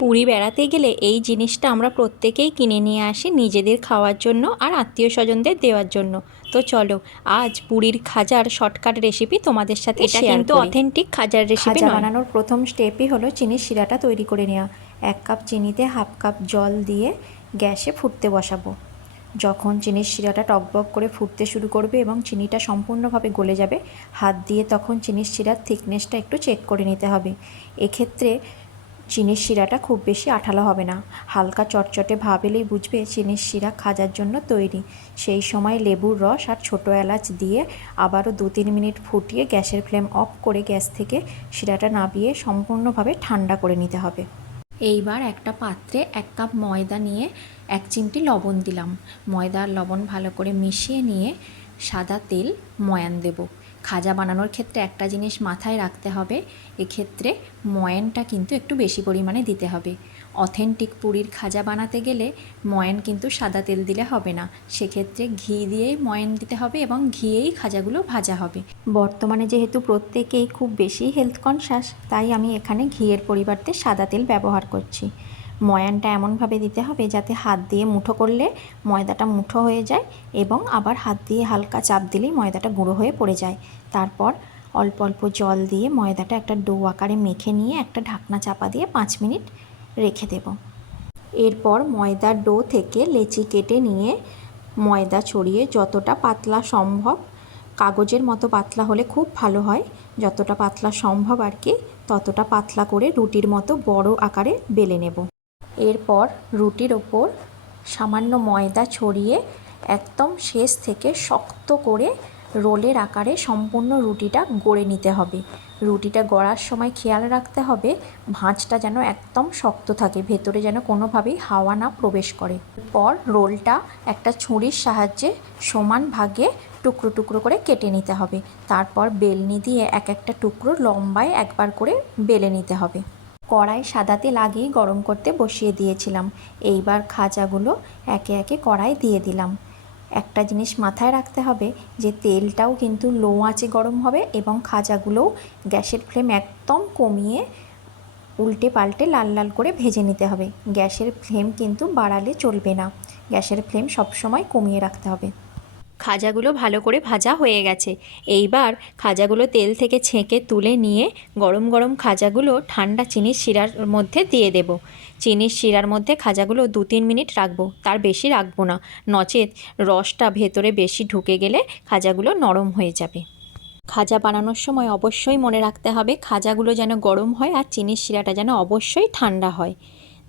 পুরী বেড়াতে গেলে এই জিনিসটা আমরা প্রত্যেকেই কিনে নিয়ে আসি নিজেদের খাওয়ার জন্য আর আত্মীয় স্বজনদের দেওয়ার জন্য। তো চলো আজ পুরীর খাজার শর্টকাট রেসিপি তোমাদের সাথে এটা কিন্তু অথেন্টিক খাজার রেসিপি বানানোর প্রথম স্টেপই হলো চিনির শিরাটা তৈরি করে নেওয়া। এক কাপ চিনিতে হাফ কাপ জল দিয়ে গ্যাসে ফুটতে বসাবো। যখন চিনির শিরাটা টকবক করে ফুটতে শুরু করবে এবং চিনিটা সম্পূর্ণভাবে গলে যাবে হাত দিয়ে তখন চিনির শিরার থিকনেসটা একটু চেক করে নিতে হবে। এক্ষেত্রে চিনির শিরাটা খুব বেশি আঠালো হবে না। হালকা চটচটে ভাব এলেই বুঝবে চিনির শিরা খাজার জন্য তৈরি। সেই সময় লেবুর রস আর ছোটো এলাচ দিয়ে আবারও দু তিন মিনিট ফুটিয়ে গ্যাসের ফ্লেম অফ করে গ্যাস থেকে শিরাটা নাবিয়ে সম্পূর্ণভাবে ঠান্ডা করে নিতে হবে। এইবার একটা পাত্রে এক কাপ ময়দা নিয়ে এক চিমটি লবণ দিলাম। ময়দা আর লবণ ভালো করে মিশিয়ে নিয়ে সাদা তেল ময়ান দেব। খাজা বানানোর ক্ষেত্রে একটা জিনিস মাথায় রাখতে হবে, এক্ষেত্রে ময়ানটা কিন্তু একটু বেশি পরিমাণে দিতে হবে। অথেন্টিক পুরীর খাজা বানাতে গেলে ময়ান কিন্তু সাদা তেল দিলে হবে না। সেক্ষেত্রে ঘি দিয়েই ময়ান দিতে হবে এবং ঘিয়েই খাজাগুলো ভাজা হবে। বর্তমানে যেহেতু প্রত্যেকেই খুব বেশি হেলথ কনসাস তাই আমি এখানে ঘিয়ের পরিবর্তে সাদা তেল ব্যবহার করছি। ময়ানটা এমনভাবে দিতে হবে যাতে হাত দিয়ে মুঠো করলে ময়দাটা মুঠো হয়ে যায় এবং আবার হাত দিয়ে হালকা চাপ দিলেই ময়দাটা গুঁড়ো হয়ে পড়ে যায়। তারপর অল্প অল্প জল দিয়ে ময়দাটা একটা ডো আকারে মেখে নিয়ে একটা ঢাকনা চাপা দিয়ে পাঁচ মিনিট রেখে দেব। এরপর ময়দার ডো থেকে লেচি কেটে নিয়ে ময়দা ছড়িয়ে যতটা পাতলা সম্ভব, কাগজের মতো পাতলা হলে খুব ভালো হয়, যতটা পাতলা সম্ভব আর কি, ততটা পাতলা করে রুটির মতো বড় আকারে বেলে নেব। এরপর রুটির ওপর সামান্য ময়দা ছড়িয়ে একদম শেষ থেকে শক্ত করে রোলের আকারে সম্পূর্ণ রুটিটা গড়ে নিতে হবে। রুটিটা গড়ার সময় খেয়াল রাখতে হবে, ভাঁজটা যেন একদম শক্ত থাকে, ভেতরে যেন কোনোভাবেই হাওয়া না প্রবেশ করে। পর রোলটা একটা ছুরির সাহায্যে সমান ভাগে টুকরো টুকরো করে কেটে নিতে হবে। তারপর বেলনি দিয়ে এক একটা টুকরো লম্বায় একবার করে বেলে নিতে হবে। কড়াই সাদা তেল আগেই গরম করতে বসিয়ে দিয়েছিলাম। এইবার খাজাগুলো একে একে কড়াই দিয়ে দিলাম। একটা জিনিস মাথায় রাখতে হবে যে, তেলটাও কিন্তু লো আঁচে গরম হবে এবং খাজাগুলোও গ্যাসের ফ্লেম একদম কমিয়ে উল্টে পাল্টে লাল লাল করে ভেজে নিতে হবে। গ্যাসের ফ্লেম কিন্তু বাড়ালে চলবে না। গ্যাসের ফ্লেম সবসময় কমিয়ে রাখতে হবে। খাজাগুলো ভালো করে ভাজা হয়ে গেছে। এইবার খাজাগুলো তেল থেকে ছেঁকে তুলে নিয়ে গরম গরম খাজাগুলো ঠান্ডা চিনির শিরার মধ্যে দিয়ে দেব। চিনির শিরার মধ্যে খাজাগুলো দু তিন মিনিট রাখব, তার বেশি রাখব না। নচেত রসটা ভেতরে বেশি ঢুকে গেলে খাজাগুলো নরম হয়ে যাবে। খাজা বানানোর সময় অবশ্যই মনে রাখতে হবে, খাজাগুলো যেন গরম হয় আর চিনির শিরাটা যেন অবশ্যই ঠান্ডা হয়।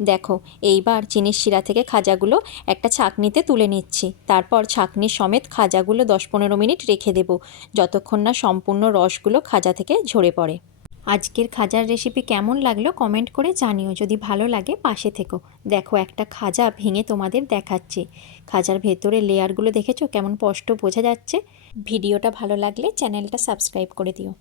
দেখো, এইবার চিনির শিরা থেকে খাজাগুলো একটা ছাঁকনিতে তুলে নিচ্ছি। তারপর ছাঁকনি সমেত খাজাগুলো দশ পনেরো মিনিট রেখে দেব, যতক্ষণ না সম্পূর্ণ রসগুলো খাজা থেকে ঝরে পড়ে। আজকের খাজার রেসিপি কেমন লাগল কমেন্ট করে জানিও, যদি ভালো লাগে পাশে থেকো। দেখো, একটা খাজা ভেঙে তোমাদের দেখাচ্ছি। খাজার ভেতরে লেয়ারগুলো দেখেছ? কেমন স্পষ্ট বোঝা যাচ্ছে। ভিডিওটা ভালো লাগলে চ্যানেলটা সাবস্ক্রাইব করে দিও।